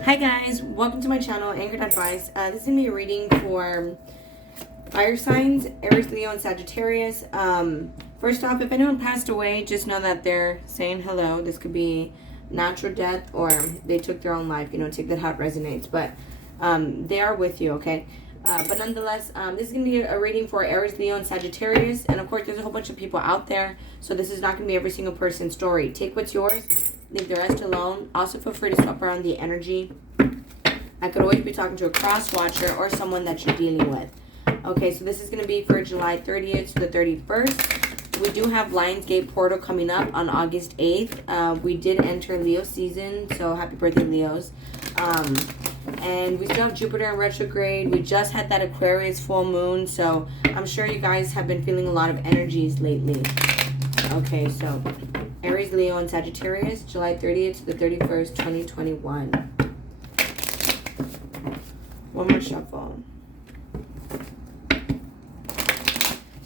Hi guys, welcome to my channel, Anchored Advice. This is going to be a reading for fire signs, Aries, Leo, and Sagittarius. First off, if anyone passed away, just know that they're saying hello. This could be natural death or they took their own life. Take that how it resonates. But they are with you, okay? But nonetheless, this is going to be a reading for Aries, Leo, and Sagittarius. And of course, there's a whole bunch of people out there. So this is not going to be every single person's story. Take what's yours. Leave the rest alone. Also, feel free to swap around the energy. I could always be talking to a cross watcher or someone that you're dealing with. Okay, so this is going to be for July 30th to the 31st. We do have Lionsgate Portal coming up on August 8th. We did enter Leo season, so happy birthday, Leos. And we still have Jupiter in retrograde. We just had that Aquarius full moon, so I'm sure you guys have been feeling a lot of energies lately. Okay, so Aries, Leo, and Sagittarius, July 30th to the 31st, 2021. One more shuffle.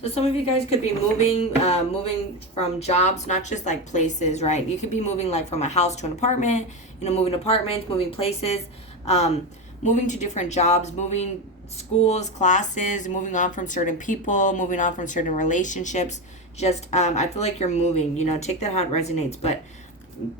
So some of you guys could be moving from jobs, not just like places, right? You could be moving like from a house to an apartment, moving apartments, moving places, moving to different jobs, moving schools, classes, moving on from certain people, moving on from certain relationships. Just, I feel like you're moving, take that how it resonates. But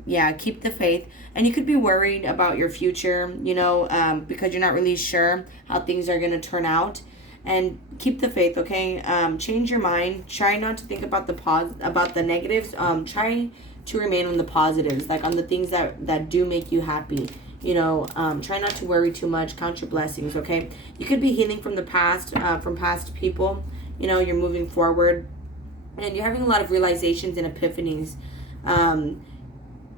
yeah, keep the faith. And you could be worried about your future, because you're not really sure how things are going to turn out. And keep the faith, okay? Change your mind. Try not to think about the negatives. Try to remain on the positives, like on the things that do make you happy. Try not to worry too much. Count your blessings, okay? You could be healing from the past, from past people. You're moving forward. And you're having a lot of realizations and epiphanies.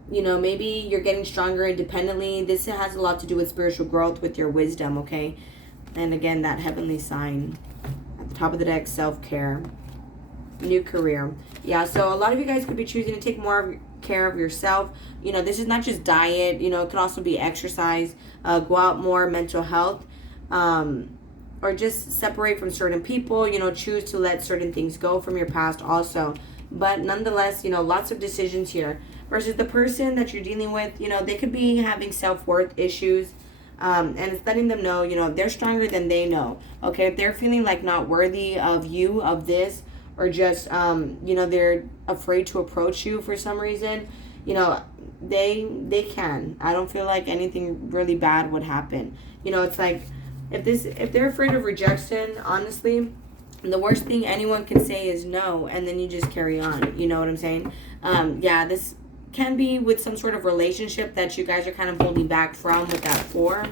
Maybe you're getting stronger independently. This has a lot to do with spiritual growth, with your wisdom, okay? And again, that heavenly sign at the top of the deck, self-care, new career. Yeah, so a lot of you guys could be choosing to take more care of yourself. This is not just diet. It could also be exercise, go out more, mental health, or just separate from certain people. Choose to let certain things go from your past also. But nonetheless, lots of decisions here. Versus the person that you're dealing with, they could be having self-worth issues. And it's letting them know, they're stronger than they know. Okay, if they're feeling like not worthy of you, of this, or just, they're afraid to approach you for some reason, they can. I don't feel like anything really bad would happen. It's like, if they're afraid of rejection, honestly, the worst thing anyone can say is no, and then you just carry on. You know what I'm saying? Yeah, this can be with some sort of relationship that you guys are kind of holding back from with that 4.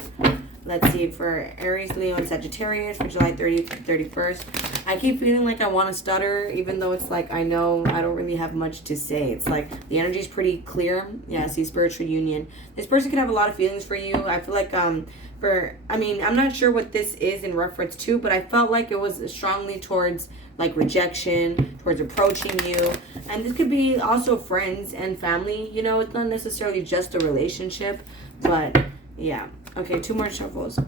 Let's see, for Aries, Leo, and Sagittarius for July 30th to 31st. I keep feeling like I want to stutter, even though it's like I know I don't really have much to say. It's like the energy is pretty clear. Yeah, see, spiritual union. This person could have a lot of feelings for you. I feel like I'm not sure what this is in reference to, but I felt like it was strongly towards like rejection, towards approaching you. And this could be also friends and family. It's not necessarily just a relationship, but yeah. Okay, 2 more shuffles.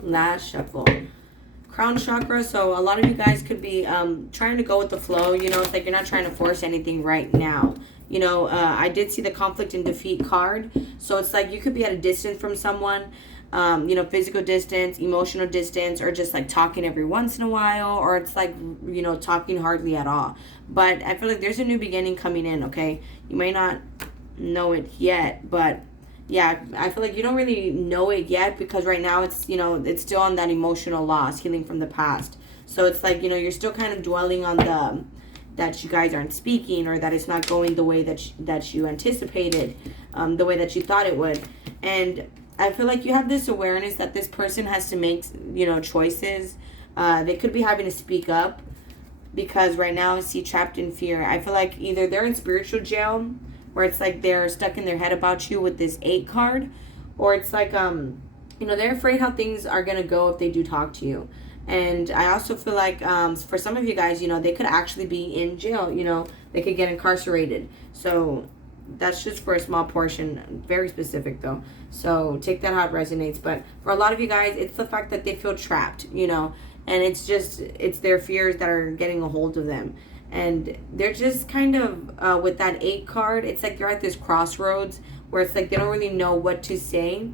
Last shuffle. Crown chakra. So a lot of you guys could be trying to go with the flow. It's like you're not trying to force anything right now. I did see the conflict and defeat card. So it's like you could be at a distance from someone. Physical distance, emotional distance, or just like talking every once in a while, or it's like, talking hardly at all. But I feel like there's a new beginning coming in, okay? You may not know it yet, but yeah, I feel like you don't really know it yet because right now it's, it's still on that emotional loss, healing from the past. So it's like, you're still kind of dwelling on that you guys aren't speaking, or that it's not going the way that you anticipated, the way that you thought it would. And I feel like you have this awareness that this person has to make, choices. They could be having to speak up because right now I see trapped in fear. I feel like either they're in spiritual jail where it's like they're stuck in their head about you with this 8 card, or it's like, they're afraid how things are going to go if they do talk to you. And I also feel like for some of you guys, they could actually be in jail, they could get incarcerated. So that's just for a small portion, very specific though. So take that how it resonates. But for a lot of you guys, it's the fact that they feel trapped, and it's their fears that are getting a hold of them. And they're just kind of, with that 8 card, it's like you're at this crossroads where it's like they don't really know what to say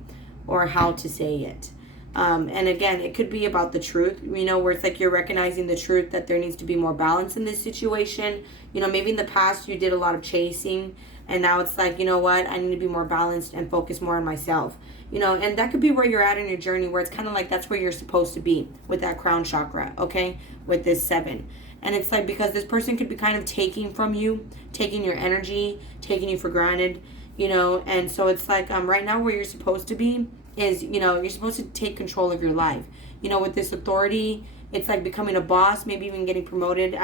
or how to say it. And again, it could be about the truth, where it's like you're recognizing the truth that there needs to be more balance in this situation. Maybe in the past you did a lot of chasing, and now it's like, you know what, I need to be more balanced and focus more on myself. And that could be where you're at in your journey, where it's kind of like that's where you're supposed to be with that crown chakra, okay, with this 7. And it's like, because this person could be kind of taking from you, taking your energy, taking you for granted, and so it's like right now where you're supposed to be is, you're supposed to take control of your life. With this authority, it's like becoming a boss, maybe even getting promoted.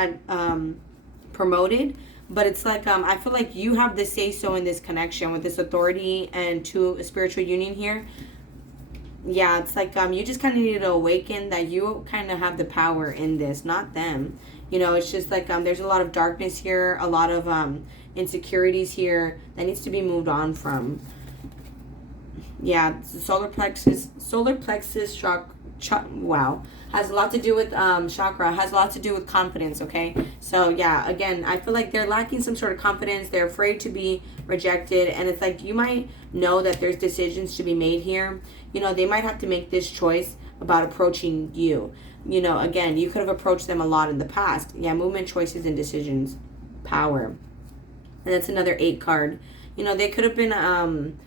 But it's like, I feel like you have the say-so in this connection with this authority and to a spiritual union here. Yeah, it's like you just kind of need to awaken that you kind of have the power in this, not them. It's just like there's a lot of darkness here, a lot of insecurities here that needs to be moved on from. Yeah, solar plexus wow, has a lot to do with chakra, has a lot to do with confidence, okay? So yeah, again, I feel like they're lacking some sort of confidence. They're afraid to be rejected, and it's like you might know that there's decisions to be made here. They might have to make this choice about approaching you. Again, you could have approached them a lot in the past. Yeah, movement, choices, and decisions, power. And that's another 8 card. They could have been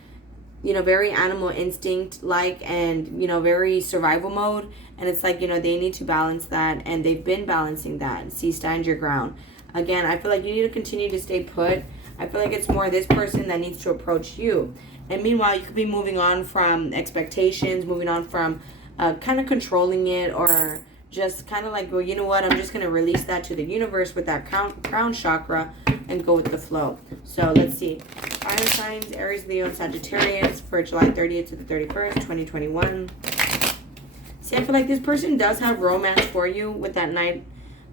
very animal instinct like, and very survival mode, and it's like they need to balance that, and they've been balancing that. See, stand your ground. Again, I feel like you need to continue to stay put. I feel like it's more this person that needs to approach you, and meanwhile you could be moving on from expectations, moving on from kind of controlling it, or just kind of like, well, you know what, I'm just going to release that to the universe with that crown chakra and go with the flow. So let's see. Fire signs, Aries, Leo, and Sagittarius for July 30th to the 31st, 2021. See, I feel like this person does have romance for you with that Knight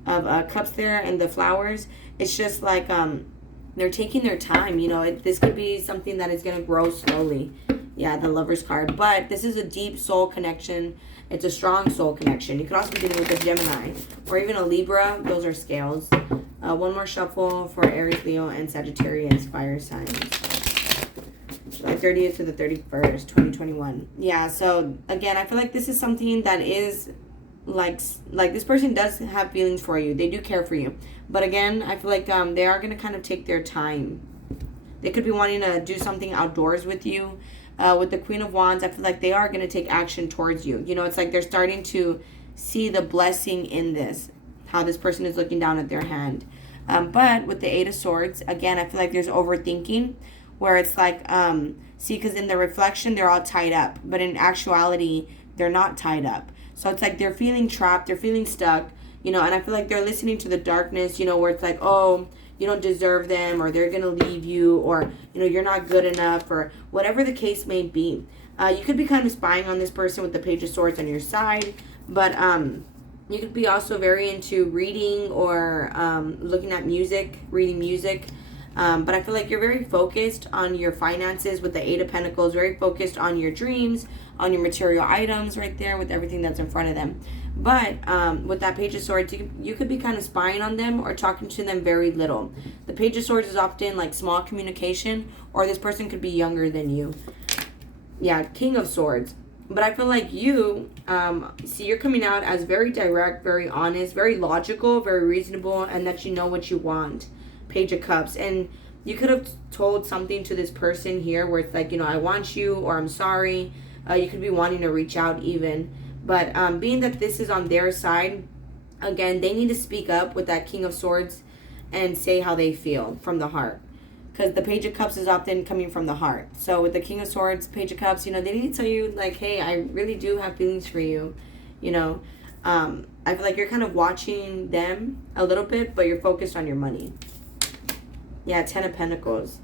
of Cups there and the flowers. It's just like they're taking their time. This could be something that is going to grow slowly. Yeah, the Lover's card. But this is a deep soul connection. It's a strong soul connection. You could also be dealing with a Gemini or even a Libra. Those are scales. One more shuffle for Aries, Leo, and Sagittarius fire signs. July 30th to the 31st, 2021. Yeah, so again, I feel like this is something that is like this person does have feelings for you. They do care for you. But again, I feel like they are going to kind of take their time. They could be wanting to do something outdoors with you. With the Queen of Wands, I feel like they are going to take action towards you. It's like they're starting to see the blessing in this, how this person is looking down at their hand. But with the 8 of Swords, again, I feel like there's overthinking, where it's like, see, because in the reflection, they're all tied up. But in actuality, they're not tied up. So it's like they're feeling trapped, they're feeling stuck, and I feel like they're listening to the darkness, where it's like, oh, you don't deserve them, or they're going to leave you, or, you're not good enough, or whatever the case may be. You could be kind of spying on this person with the Page of Swords on your side, but you could be also very into reading or looking at music, reading music. But I feel like you're very focused on your finances with the 8 of Pentacles, very focused on your dreams, on your material items right there with everything that's in front of them. But with that Page of Swords, you could be kind of spying on them or talking to them very little. The Page of Swords is often like small communication, or this person could be younger than you. Yeah, King of Swords. But I feel like you, see, you're coming out as very direct, very honest, very logical, very reasonable, and that you know what you want. Page of Cups. And you could have told something to this person here where it's like, I want you, or I'm sorry. You could be wanting to reach out even. But being that this is on their side, again, they need to speak up with that King of Swords and say how they feel from the heart. Because the Page of Cups is often coming from the heart. So with the King of Swords, Page of Cups, they need to tell you, like, hey, I really do have feelings for you. I feel like you're kind of watching them a little bit, but you're focused on your money. Yeah, 10 of Pentacles.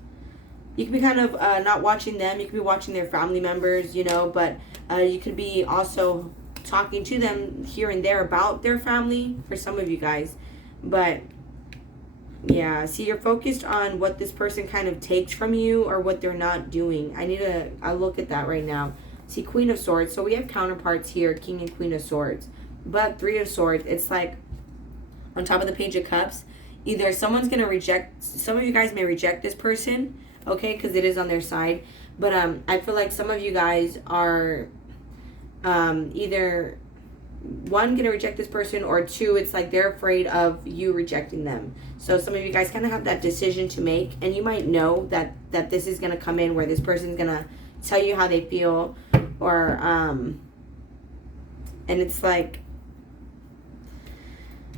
You could be kind of not watching them. You could be watching their family members, but you could be also talking to them here and there about their family for some of you guys. But yeah, see, you're focused on what this person kind of takes from you or what they're not doing. I'll look at that right now. See, Queen of Swords. So we have counterparts here, King and Queen of Swords. But 3 of Swords, it's like on top of the Page of Cups, either someone's going to reject, some of you guys may reject this person, okay, because it is on their side. But I feel like some of you guys are either one, gonna reject this person, or two, it's like they're afraid of you rejecting them. So some of you guys kind of have that decision to make, and you might know that this is gonna come in where this person's gonna tell you how they feel, or and it's like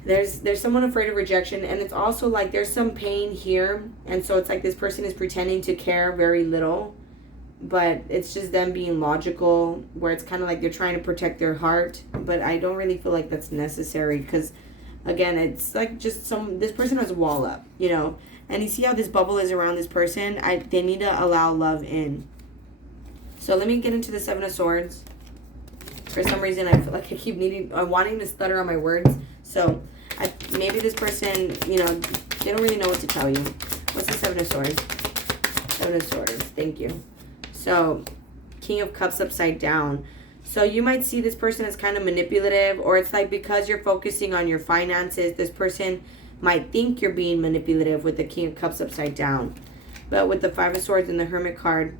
there's someone afraid of rejection, and it's also like there's some pain here, and so it's like this person is pretending to care very little, but it's just them being logical, where it's kind of like they're trying to protect their heart. But I don't really feel like that's necessary, because again, it's like just this person has a wall up, you know, and you see how this bubble is around this person. They need to allow love in. So let me get into the Seven of Swords. For some reason, I feel like I keep wanting to stutter on my words. So maybe this person, you know, they don't really know what to tell you. What's the Seven of Swords? Seven of Swords. Thank you. So, King of Cups upside down. So you might see this person as kind of manipulative, or it's like because you're focusing on your finances, this person might think you're being manipulative with the King of Cups upside down. But with the Five of Swords and the Hermit card,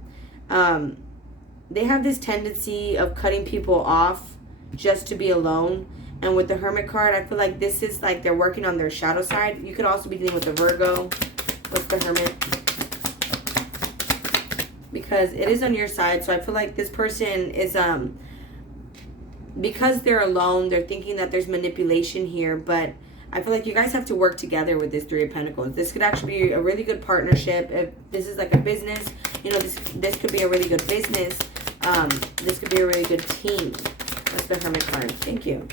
they have this tendency of cutting people off just to be alone. And with the Hermit card, I feel like this is like they're working on their shadow side. You could also be dealing with the Virgo. What's the Hermit? Because it is on your side. So I feel like this person is because they're alone, they're thinking that there's manipulation here. But I feel like you guys have to work together with this Three of Pentacles. This could actually be a really good partnership. If this is like a business, you know, this could be a really good business. This could be a really good team. That's the Hermit card. Thank you.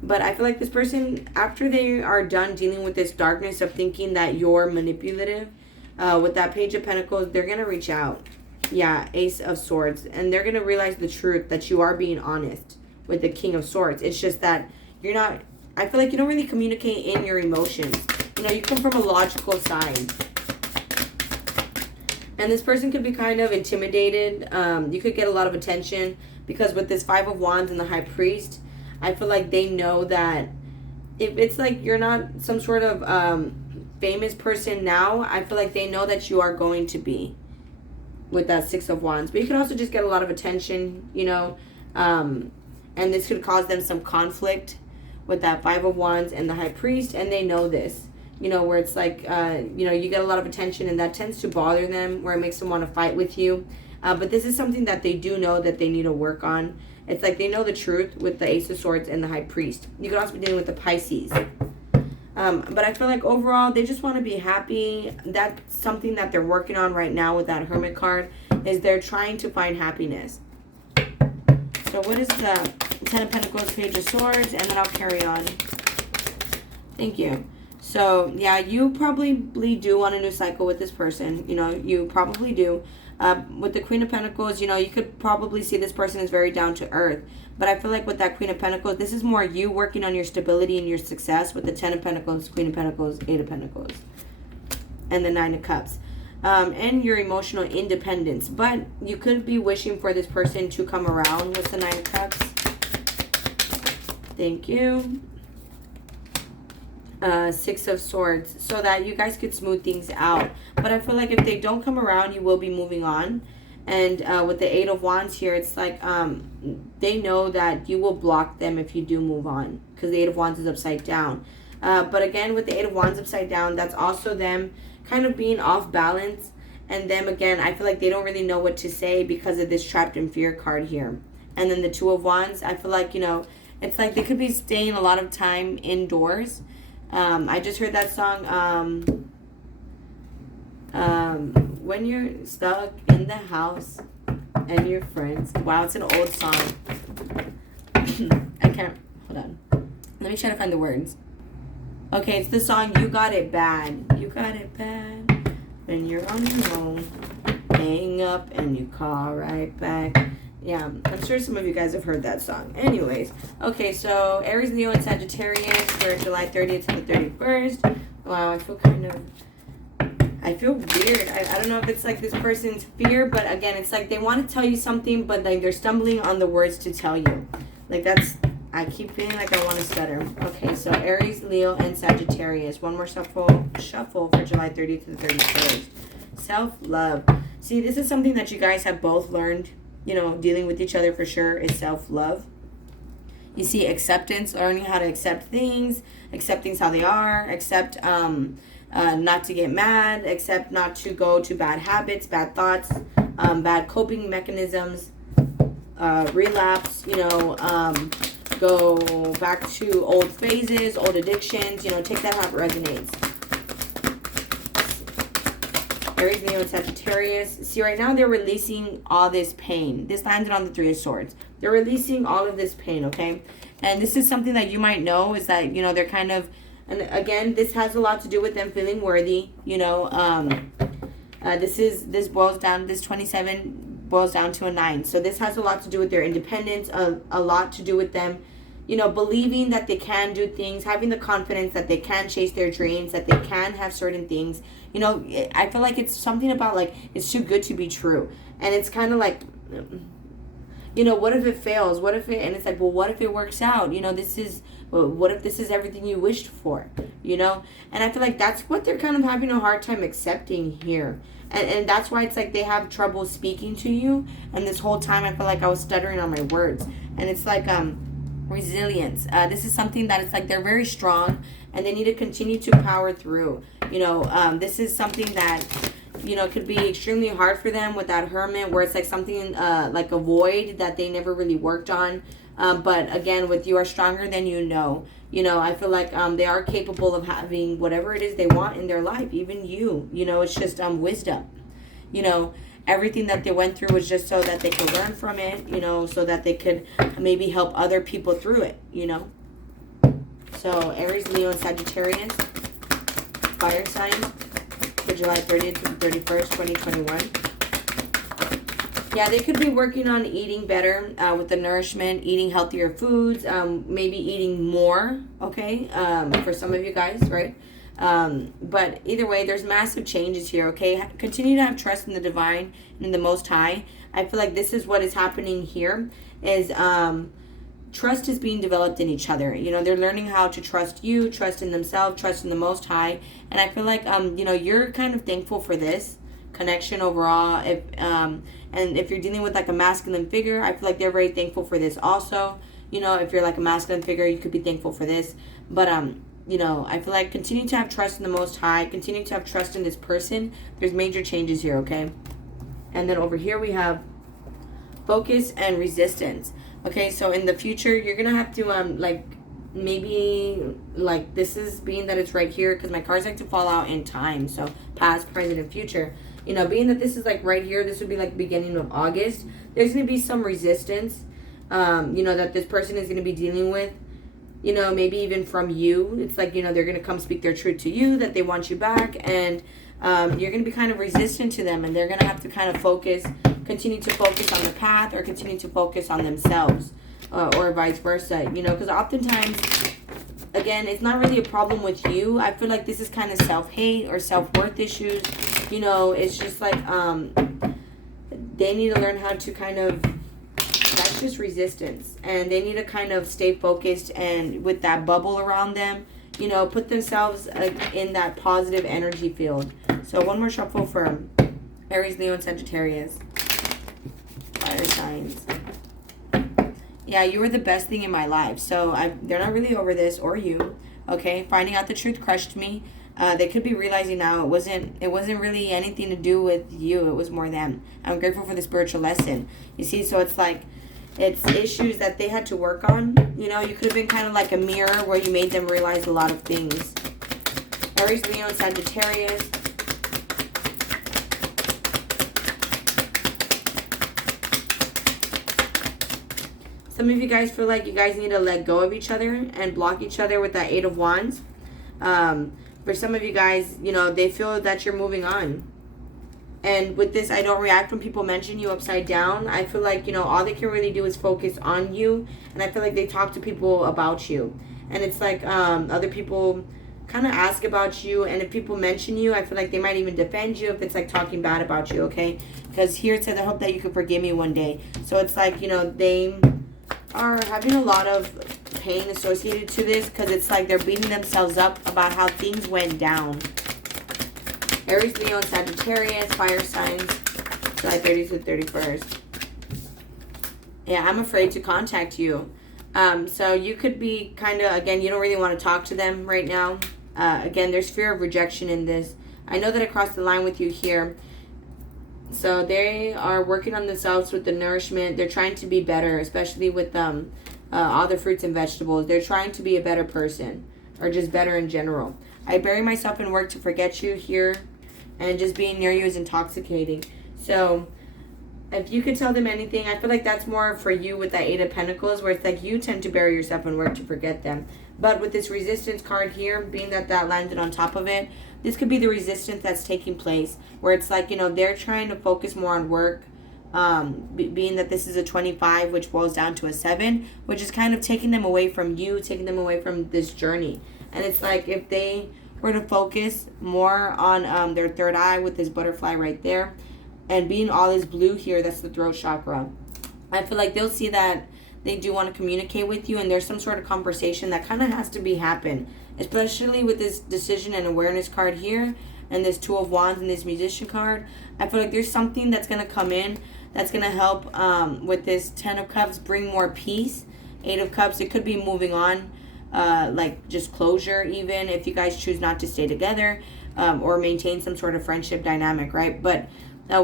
But I feel like this person, after they are done dealing with this darkness of thinking that you're manipulative, with that Page of Pentacles, they're going to reach out. Yeah, Ace of Swords. And they're going to realize the truth that you are being honest with the King of Swords. It's just that you're not, I feel like you don't really communicate in your emotions. You know, you come from a logical side. And this person could be kind of intimidated. You could get a lot of attention because with this Five of Wands and the High Priest, I feel like they know that if it's like you're not some sort of famous person now, I feel like they know that you are going to be with that Six of Wands. But you could also just get a lot of attention, you know, and this could cause them some conflict with that Five of Wands and the High Priest, and they know this, you know, where it's like, you know, you get a lot of attention and that tends to bother them, where it makes them want to fight with you. But this is something that they do know that they need to work on. It's like they know the truth with the Ace of Swords and the High Priest. You could also be dealing with the Pisces. But I feel like overall, they just want to be happy. That's something that they're working on right now with that Hermit card, is they're trying to find happiness. So what is the Ten of Pentacles, Page of Swords, and then I'll carry on. Thank you. So, yeah, you probably do want a new cycle with this person. You know, you probably do. With the Queen of Pentacles, you know, you could probably see this person is very down to earth. But I feel like with that Queen of Pentacles, this is more you working on your stability and your success with the Ten of Pentacles, Queen of Pentacles, Eight of Pentacles, and the Nine of Cups. And your emotional independence. But you could be wishing for this person to come around with the Nine of Cups. Thank you. Six of Swords, so that you guys could smooth things out. But I feel like if they don't come around, you will be moving on. And with the Eight of Wands here, it's like they know that you will block them if you do move on, because the Eight of Wands is upside down. But again, with the Eight of Wands upside down, that's also them kind of being off balance. And them, again, I feel like they don't really know what to say because of this Trapped in Fear card here. And then the Two of Wands, I feel like, you know, it's like they could be staying a lot of time indoors. I just heard that song, when you're stuck in the house and your friends. Wow, it's an old song. I can't, hold on. Let me try to find the words. Okay, it's the song You Got It Bad. You got it bad when you're on your own. Hang up and you call right back. Yeah, I'm sure some of you guys have heard that song. Anyways, okay, so Aries, Leo, and Sagittarius for July 30th to the 31st. Wow, I feel weird. I don't know if it's like this person's fear, but again, it's like they want to tell you something, but like they're stumbling on the words to tell you. Like that's, I keep feeling like I want to stutter. Okay, so Aries, Leo, and Sagittarius. One more shuffle for July 30th to the 31st. Self-love. See, this is something that you guys have both learned, you know, dealing with each other for sure, is self-love. You see acceptance, learning how to accept things, accept things how they are, accept not to get mad, accept not to go to bad habits, bad thoughts, bad coping mechanisms, relapse, you know, go back to old phases, old addictions, you know, take that how it resonates. Aries, Leo, and Sagittarius. See, right now they're releasing all this pain. This landed on the Three of Swords. They're releasing all of this pain, okay? And this is something that you might know is that, you know, they're kind of, and again, this has a lot to do with them feeling worthy, you know. This boils down, this 27 boils down to a 9. So this has a lot to do with their independence, a lot to do with them, you know, believing that they can do things, having the confidence that they can chase their dreams, that they can have certain things. You know, I feel like it's something about, like, it's too good to be true. And it's kind of like, you know, what if it fails? What if it, and it's like, well, what if it works out? You know, what if this is everything you wished for? You know? And I feel like that's what they're kind of having a hard time accepting here. And that's why it's like they have trouble speaking to you. And this whole time I feel like I was stuttering on my words. And it's like, resilience. This is something that it's like they're very strong and they need to continue to power through. You know, this is something that, you know, could be extremely hard for them with that Hermit, where it's like something like a void that they never really worked on. But again, with you are stronger than you know. You know, I feel like they are capable of having whatever it is they want in their life. Even you. You know, it's just wisdom. You know, everything that they went through was just so that they could learn from it, you know, so that they could maybe help other people through it, you know. So, Aries, Leo, and Sagittarius, fire sign, for July 30th to the 31st, 2021. Yeah, they could be working on eating better with the nourishment, eating healthier foods, maybe eating more, okay, for some of you guys, right? But either way, there's massive changes here, okay? Continue to have trust in the divine and in the Most High. I feel like this is what is happening here is trust is being developed in each other. You know, they're learning how to trust you, trust in themselves, trust in the Most High. And I feel like, you know, you're kind of thankful for this connection overall. And if you're dealing with like a masculine figure, I feel like they're very thankful for this also. You know, if you're like a masculine figure, you could be thankful for this. But, you know, I feel like continue to have trust in the Most High. Continue to have trust in this person. There's major changes here, okay? And then over here we have focus and resistance. Okay, so in the future, you're going to have to, like, maybe, like, this is being that it's right here, because my cards like to fall out in time. So past, present, and future. You know, being that this is, like, right here, this would be, like, beginning of August. There's going to be some resistance, you know, that this person is going to be dealing with. You know, maybe even from you. It's like, you know, they're going to come speak their truth to you, that they want you back. And you're going to be kind of resistant to them. And they're going to have to kind of focus, continue to focus on the path or continue to focus on themselves. Or vice versa. You know, because oftentimes, again, it's not really a problem with you. I feel like this is kind of self-hate or self-worth issues. You know, it's just like they need to learn how to kind of, that's just resistance. And they need to kind of stay focused and with that bubble around them, you know, put themselves in that positive energy field. So one more shuffle for Aries, Leo, and Sagittarius. Fire signs. Yeah, you were the best thing in my life. So they're not really over this or you. Okay, finding out the truth crushed me. They could be realizing now it wasn't really anything to do with you. It was more them. I'm grateful for the spiritual lesson. You see, so it's like, it's issues that they had to work on. You know, you could have been kind of like a mirror where you made them realize a lot of things. Aries, Leo, and Sagittarius. Some of you guys feel like you guys need to let go of each other and block each other with that 8 of Wands. For some of you guys, you know, they feel that you're moving on. And with this, I don't react when people mention you upside down. I feel like, you know, all they can really do is focus on you. And I feel like they talk to people about you. And it's like other people kind of ask about you. And if people mention you, I feel like they might even defend you if it's like talking bad about you, okay? Because here it says, I hope that you could forgive me one day. So it's like, you know, they are having a lot of pain associated to this because it's like they're beating themselves up about how things went down. Aries, Leo, and Sagittarius, fire signs. July 30th to 31st. Yeah, I'm afraid to contact you. So you could be kind of, again, you don't really want to talk to them right now. Again, there's fear of rejection in this. I know that I crossed the line with you here. So they are working on themselves with the nourishment. They're trying to be better, especially with all the fruits and vegetables. They're trying to be a better person, or just better in general. I bury myself in work to forget you here, and just being near you is intoxicating. So if you could tell them anything, I feel like that's more for you with that Eight of Pentacles, where it's like you tend to bury yourself in work to forget them. But with this resistance card here, being that landed on top of it, this could be the resistance that's taking place, where it's like, you know, they're trying to focus more on work, being that this is a 25, which boils down to a 7, which is kind of taking them away from you, taking them away from this journey. And it's like if they were to focus more on their third eye with this butterfly right there, and being all this blue here, that's the throat chakra, I feel like they'll see that they do want to communicate with you, and there's some sort of conversation that kind of has to happen, especially with this decision and awareness card here, and this Two of Wands and this Musician card. I feel like there's something that's going to come in that's going to help with this Ten of Cups bring more peace. Eight of Cups, it could be moving on, like just closure, even if you guys choose not to stay together, or maintain some sort of friendship dynamic, right? But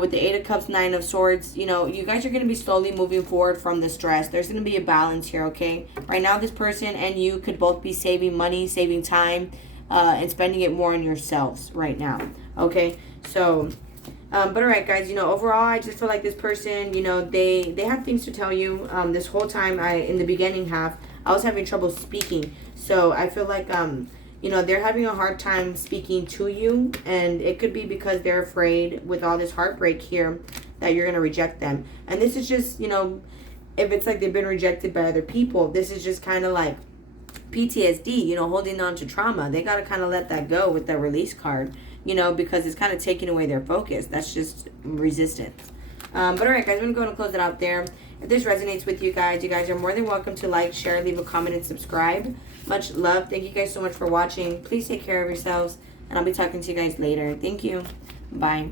with the Eight of Cups, Nine of Swords, you know, you guys are going to be slowly moving forward from the stress. There's going to be a balance here, okay? Right now, this person and you could both be saving money, saving time, and spending it more on yourselves right now, okay? So, but all right, guys, you know, overall, I just feel like this person, you know, they have things to tell you. This whole time, in the beginning half, I was having trouble speaking. So I feel like, you know, they're having a hard time speaking to you, and it could be because they're afraid with all this heartbreak here that you're going to reject them. And this is just, you know, if it's like they've been rejected by other people, this is just kind of like PTSD, you know, holding on to trauma. They got to kind of let that go with the release card, you know, because it's kind of taking away their focus. That's just resistance. But all right, guys, I'm going to go ahead and close it out there. If this resonates with you guys are more than welcome to like, share, leave a comment, and subscribe. Much love. Thank you guys so much for watching. Please take care of yourselves, and I'll be talking to you guys later. Thank you. Bye.